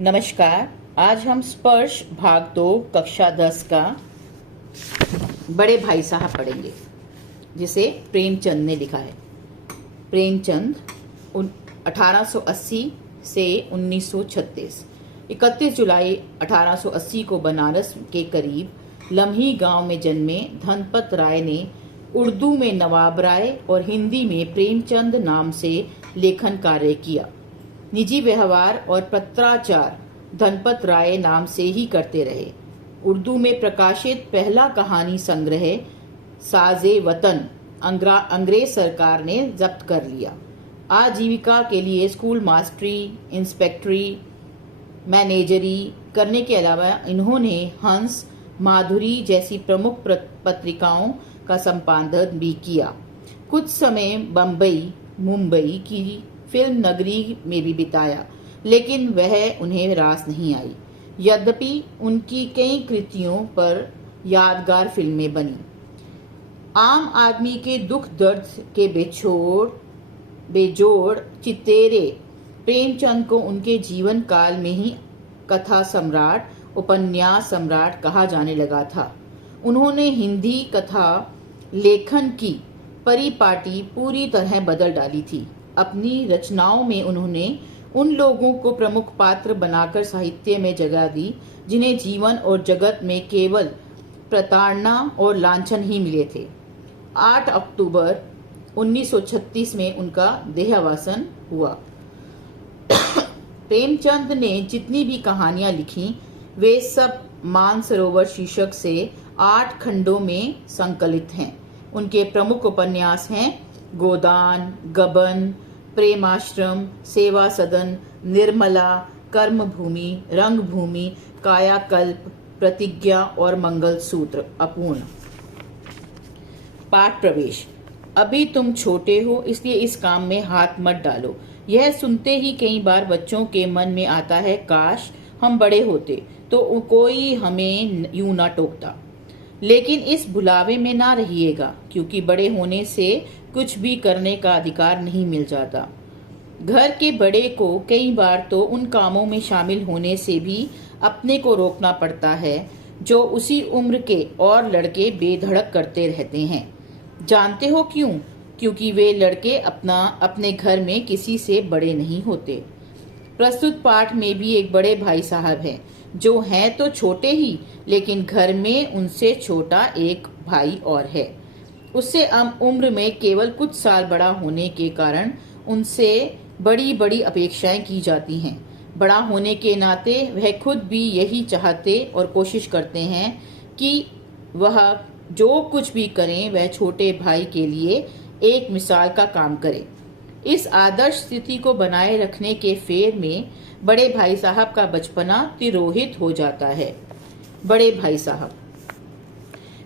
नमस्कार। आज हम स्पर्श भाग 2 कक्षा 10 का बड़े भाई साहब पढ़ेंगे, जिसे प्रेमचंद ने लिखा है। प्रेमचंद 1880 से 1936। 31 जुलाई 1880 को बनारस के करीब लम्ही गांव में जन्मे धनपत राय ने उर्दू में नवाब राय और हिंदी में प्रेमचंद नाम से लेखन कार्य किया। निजी व्यवहार और पत्राचार धनपत राय नाम से ही करते रहे। उर्दू में प्रकाशित पहला कहानी संग्रह साजे वतन अंग्रेज सरकार ने जब्त कर लिया। आजीविका के लिए स्कूल मास्टरी, इंस्पेक्टरी, मैनेजरी करने के अलावा इन्होंने हंस, माधुरी जैसी प्रमुख पत्रिकाओं का संपादन भी किया। कुछ समय बम्बई, मुंबई की फिल्म नगरी में भी बिताया, लेकिन वह उन्हें रास नहीं आई। यद्यपि उनकी कई कृतियों पर यादगार फिल्में बनी। आम आदमी के दुख दर्द के बेजोड़ चितेरे प्रेमचंद को उनके जीवन काल में ही कथा सम्राट, उपन्यास सम्राट कहा जाने लगा था। उन्होंने हिंदी कथा लेखन की परिपाटी पूरी तरह बदल डाली थी। अपनी रचनाओं में उन्होंने उन लोगों को प्रमुख पात्र बनाकर साहित्य में जगह दी जिन्हें जीवन और जगत में केवल प्रताड़ना और लांछन ही मिले थे। 8 अक्टूबर 1936 में उनका देहावसान हुआ। प्रेमचंद ने जितनी भी कहानियां लिखी वे सब मानसरोवर शीर्षक से 8 खंडों में संकलित हैं। उनके प्रमुख उपन्यास हैं गोदान, गबन, प्रेमाश्रम, सेवा सदन, निर्मला, कर्मभूमि, रंगभूमि, कायाकल्प, प्रतिज्ञा और मंगलसूत्र अपूर्ण। पाठ प्रवेश। अभी तुम छोटे हो, इसलिए इस काम में हाथ मत डालो। यह सुनते ही कई बार बच्चों के मन में आता है, काश हम बड़े होते तो कोई हमें यूं ना टोकता। लेकिन इस बुलावे में ना रहिएगा, क्योंकि बड़े होने से कुछ भी करने का अधिकार नहीं मिल जाता। घर के बड़े को कई बार तो उन कामों में शामिल होने से भी अपने को रोकना पड़ता है जो उसी उम्र के और लड़के बेधड़क करते रहते हैं। जानते हो क्यों? क्योंकि वे लड़के अपने घर में किसी से बड़े नहीं होते। प्रस्तुत पाठ में भी एक बड़े भाई साहब हैं, जो हैं तो छोटे ही, लेकिन घर में उनसे छोटा एक भाई और है। उससे उम्र में केवल कुछ साल बड़ा होने के कारण उनसे बड़ी बड़ी अपेक्षाएं की जाती हैं। बड़ा होने के नाते वह खुद भी यही चाहते और कोशिश करते हैं कि वह जो कुछ भी करें वह छोटे भाई के लिए एक मिसाल का काम करे। इस आदर्श स्थिति को बनाए रखने के फेर में बड़े भाई साहब का बचपना तिरोहित हो जाता है। बड़े भाई साहब।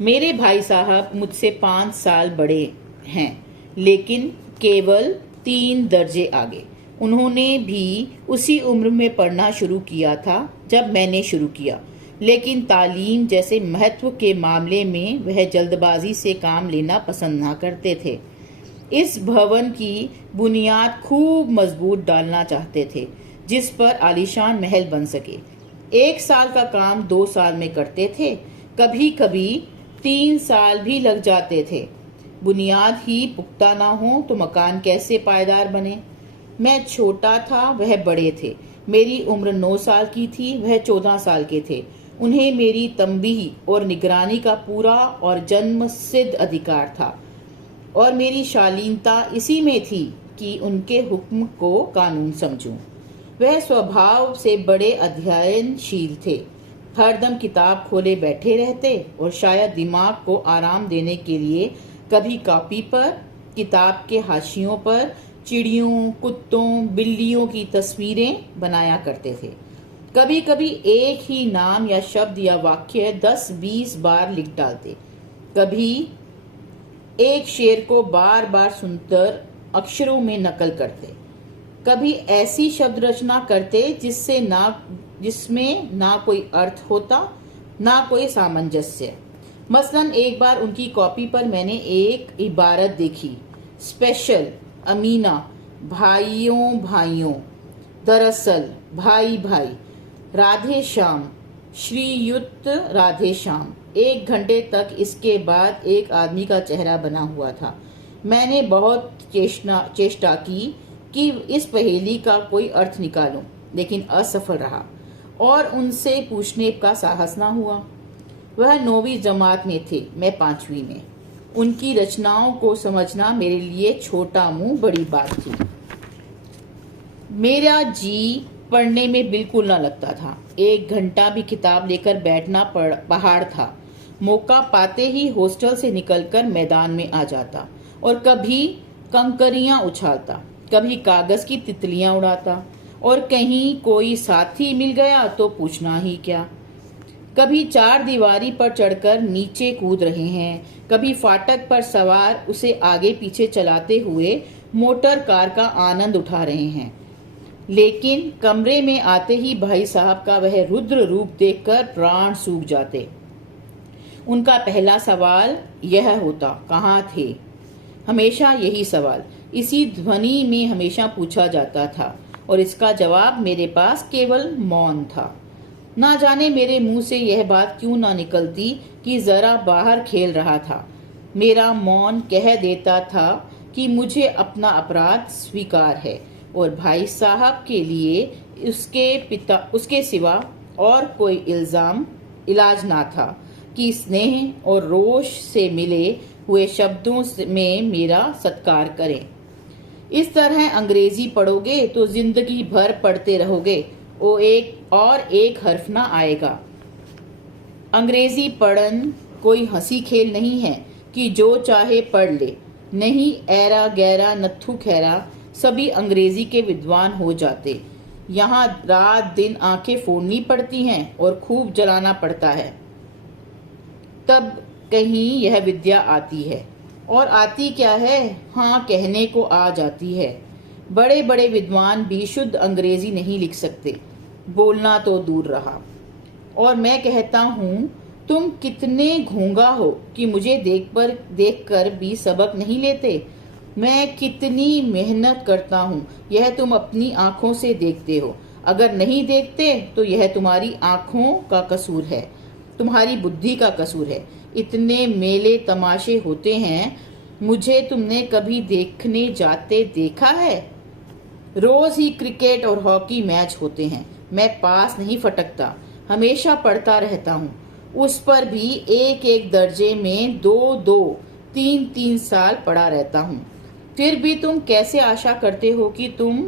मेरे भाई साहब मुझसे 5 साल बड़े हैं, लेकिन केवल 3 दर्जे आगे। उन्होंने भी उसी उम्र में पढ़ना शुरू किया था जब मैंने शुरू किया, लेकिन तालीम जैसे महत्व के मामले में वह जल्दबाजी से काम लेना पसंद ना करते थे। इस भवन की बुनियाद खूब मजबूत डालना चाहते थे, जिस पर आलीशान महल बन सके। 1 साल का काम 2 साल में करते थे, कभी कभी 3 साल भी लग जाते थे। बुनियाद ही पुख्ता ना हो तो मकान कैसे पायदार बने। मैं छोटा था, वह बड़े थे। मेरी उम्र 9 साल की थी, वह 14 साल के थे। उन्हें मेरी तंबीह और निगरानी का पूरा और जन्मसिद्ध अधिकार था, और मेरी शालीनता इसी में थी कि उनके हुक्म को कानून समझूं। वह स्वभाव से बड़े अध्ययनशील थे। हरदम किताब खोले बैठे रहते और शायद दिमाग को आराम देने के लिए कभी कॉपी पर, किताब के हाशियों पर चिड़ियों, कुत्तों, बिल्लियों की तस्वीरें बनाया करते थे। कभी कभी एक ही नाम या शब्द या वाक्य 10-20 बार लिख डालते। कभी एक शेर को बार बार सुनकर अक्षरों में नकल करते। कभी ऐसी शब्द रचना करते जिसमें ना कोई अर्थ होता, ना कोई सामंजस्य। मसलन एक बार उनकी कॉपी पर मैंने एक इबारत देखी, स्पेशल अमीना, भाइयों भाइयों, दरअसल भाई भाई, राधे श्याम, श्रीयुक्त राधे श्याम। 1 घंटे तक इसके बाद एक आदमी का चेहरा बना हुआ था। मैंने बहुत चेष्टा की कि इस पहेली का कोई अर्थ निकालूं, लेकिन असफल रहा और उनसे पूछने का साहस ना हुआ। वह 9वीं जमात में थे, मैं 5वीं में। उनकी रचनाओं को समझना मेरे लिए छोटा मुंह बड़ी बात थी। मेरा जी पढ़ने में बिल्कुल ना लगता था। 1 घंटा भी किताब लेकर बैठना पहाड़ था। मौका पाते ही हॉस्टल से निकलकर मैदान में आ जाता और कभी कंकरियां उछालता, कभी कागज की तितलियां उड़ाता और कहीं कोई साथी मिल गया तो पूछना ही क्या। कभी 4 दीवारी पर चढ़कर नीचे कूद रहे हैं, कभी फाटक पर सवार उसे आगे पीछे चलाते हुए मोटर कार का आनंद उठा रहे हैं। लेकिन कमरे में आते ही भाई साहब का वह रुद्र रूप देखकर प्राण सूख जाते। उनका पहला सवाल यह होता, कहाँ थे? हमेशा यही सवाल इसी ध्वनि में हमेशा पूछा जाता था और इसका जवाब मेरे पास केवल मौन था। ना जाने मेरे मुंह से यह बात क्यों ना निकलती कि जरा बाहर खेल रहा था। मेरा मौन कह देता था कि मुझे अपना अपराध स्वीकार है और भाई साहब के लिए उसके सिवा और कोई इलाज ना था कि स्नेह और रोष से मिले हुए शब्दों में मेरा सत्कार करें। इस तरह अंग्रेजी पढ़ोगे तो जिंदगी भर पढ़ते रहोगे और एक हर्फ ना आएगा। अंग्रेजी पढ़न कोई हंसी खेल नहीं है कि जो चाहे पढ़ ले। नहीं, ऐरा गैरा नत्थु खैरा सभी अंग्रेजी के विद्वान हो जाते। यहाँ रात दिन आंखें फोड़नी पड़ती हैं और खूब जलाना पड़ता है, तब कहीं यह विद्या आती है। और आती क्या है? हाँ, कहने को आ जाती है। बड़े बड़े विद्वान भी शुद्ध अंग्रेजी नहीं लिख सकते, बोलना तो दूर रहा। और मैं कहता हूँ, तुम कितने घूंगा हो कि मुझे देखकर भी सबक नहीं लेते। मैं कितनी मेहनत करता हूँ, यह तुम अपनी आंखों से देखते हो। अगर नहीं देखते तो यह तुम्हारी आंखों का कसूर है, तुम्हारी बुद्धि का कसूर है। इतने मेले तमाशे होते हैं, मुझे तुमने कभी देखने जाते देखा है? रोज ही क्रिकेट और हॉकी मैच होते हैं, मैं पास नहीं फटकता, हमेशा पढ़ता रहता हूँ। उस पर भी एक एक दर्जे में 2-2, 3-3 साल पढ़ा रहता हूँ। फिर भी तुम कैसे आशा करते हो कि तुम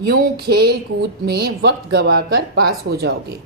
यूं खेल कूद में वक्त गवाकर पास हो जाओगे?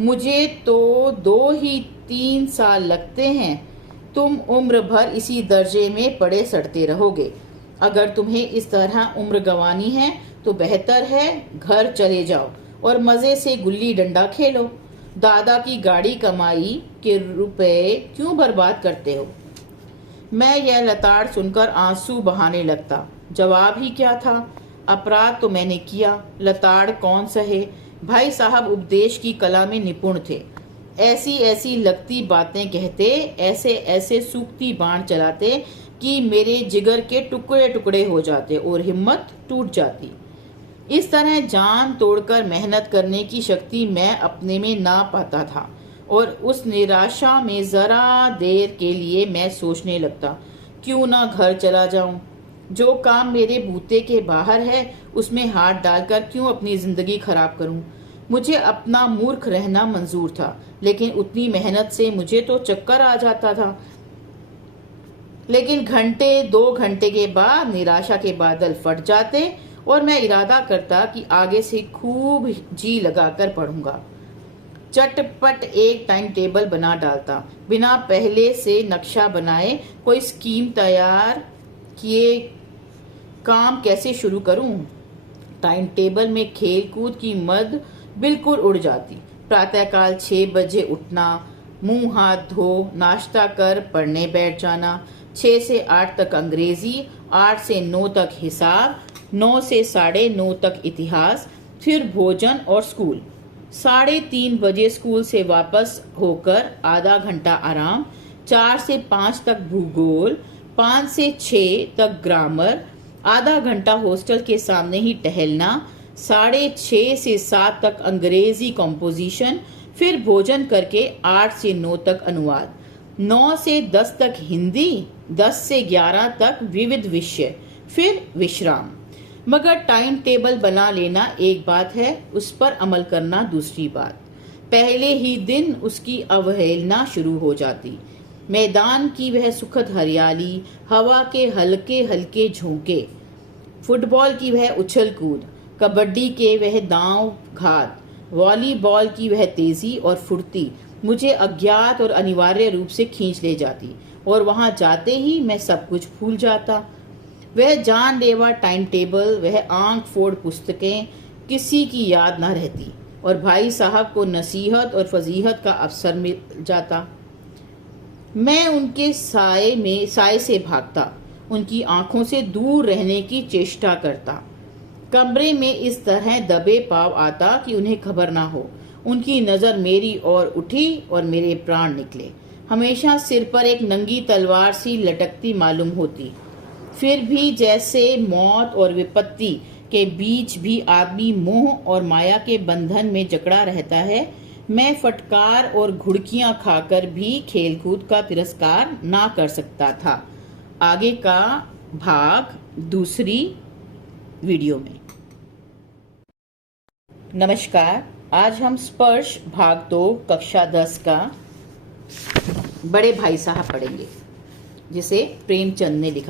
मुझे तो 2 ही 3 साल लगते हैं। तुम उम्र भर इसी दर्जे में पड़े सड़ते रहोगे। अगर तुम्हें इस तरह उम्र गंवानी है तो बेहतर है घर चले जाओ और मजे से गुल्ली डंडा खेलो। दादा की गाड़ी कमाई के रुपए क्यों बर्बाद करते हो? मैं यह लताड़ सुनकर आंसू बहाने लगता। जवाब ही क्या था? अपराध तो मैंने किया, लताड़ कौन सहे। भाई साहब उपदेश की कला में निपुण थे। ऐसी ऐसी लगती बातें कहते, ऐसे ऐसे सूखती बाण चलाते कि मेरे जिगर के टुकड़े टुकड़े हो जाते और हिम्मत टूट जाती। इस तरह जान तोड़कर मेहनत करने की शक्ति मैं अपने में ना पाता था और उस निराशा में जरा देर के लिए मैं सोचने लगता, क्यों ना घर चला जाऊं। जो काम मेरे बूते के बाहर है उसमें हाथ डालकर क्यों अपनी जिंदगी खराब करूं। मुझे अपना मूर्ख रहना मंजूर था, लेकिन उतनी मेहनत से मुझे तो चक्कर आ जाता था। लेकिन 2 घंटे के बाद निराशा के बादल फट जाते और मैं इरादा करता कि आगे से खूब जी लगाकर पढ़ूंगा। चटपट एक टाइम टेबल बना डालता, बिना पहले से नक्शा बनाए कोई स्कीम तैयार किए काम कैसे शुरू करूं। टाइम टेबल में खेल कूद की मद बिल्कुल उड़ जाती। प्रातःकाल 6 बजे उठना, मुंह हाथ धो नाश्ता कर पढ़ने बैठ जाना। 6 से 8 तक अंग्रेजी, 8 से 9 तक हिसाब, 9 से 9:30 तक इतिहास, फिर भोजन और स्कूल। 3:30 बजे स्कूल से वापस होकर आधा घंटा आराम। 4 से 5 तक भूगोल, 5 से 6 तक ग्रामर, आधा घंटा हॉस्टल के सामने ही टहलना। 6:30 से 7 तक अंग्रेजी कॉम्पोजिशन, फिर भोजन करके 8 से 9 तक अनुवाद, 9 से 10 तक हिंदी, 10 से 11 तक विविध विषय, फिर विश्राम। मगर टाइम टेबल बना लेना एक बात है, उस पर अमल करना दूसरी बात। पहले ही दिन उसकी अवहेलना शुरू हो जाती। मैदान की वह सुखद हरियाली, हवा के हल्के हल्के झोंके, फुटबॉल की वह उछल कूद, कबड्डी के वह दांव घात, वॉलीबॉल की वह तेजी और फुर्ती मुझे अज्ञात और अनिवार्य रूप से खींच ले जाती, और वहां जाते ही मैं सब कुछ भूल जाता। वह जानलेवा टाइम टेबल, वह आंख फोड़ पुस्तकें, किसी की याद न रहती, और भाई साहब को नसीहत और फजीहत का अवसर मिल जाता। मैं उनके साए से भागता, उनकी आंखों से दूर रहने की चेष्टा करता। कमरे में इस तरह दबे पाव आता कि उन्हें खबर ना हो। उनकी नजर मेरी ओर उठी और मेरे प्राण निकले। हमेशा सिर पर एक नंगी तलवार सी लटकती मालूम होती। फिर भी जैसे मौत और विपत्ति के बीच भी आदमी मोह और माया के बंधन में जकड़ा रहता है, मैं फटकार और घुड़कियां खाकर भी खेलकूद का तिरस्कार ना कर सकता था। आगे का भाग दूसरी वीडियो में। नमस्कार, आज हम स्पर्श भाग 2 कक्षा 10 का बड़े भाई साहब पढ़ेंगे, जिसे प्रेमचंद ने लिखा।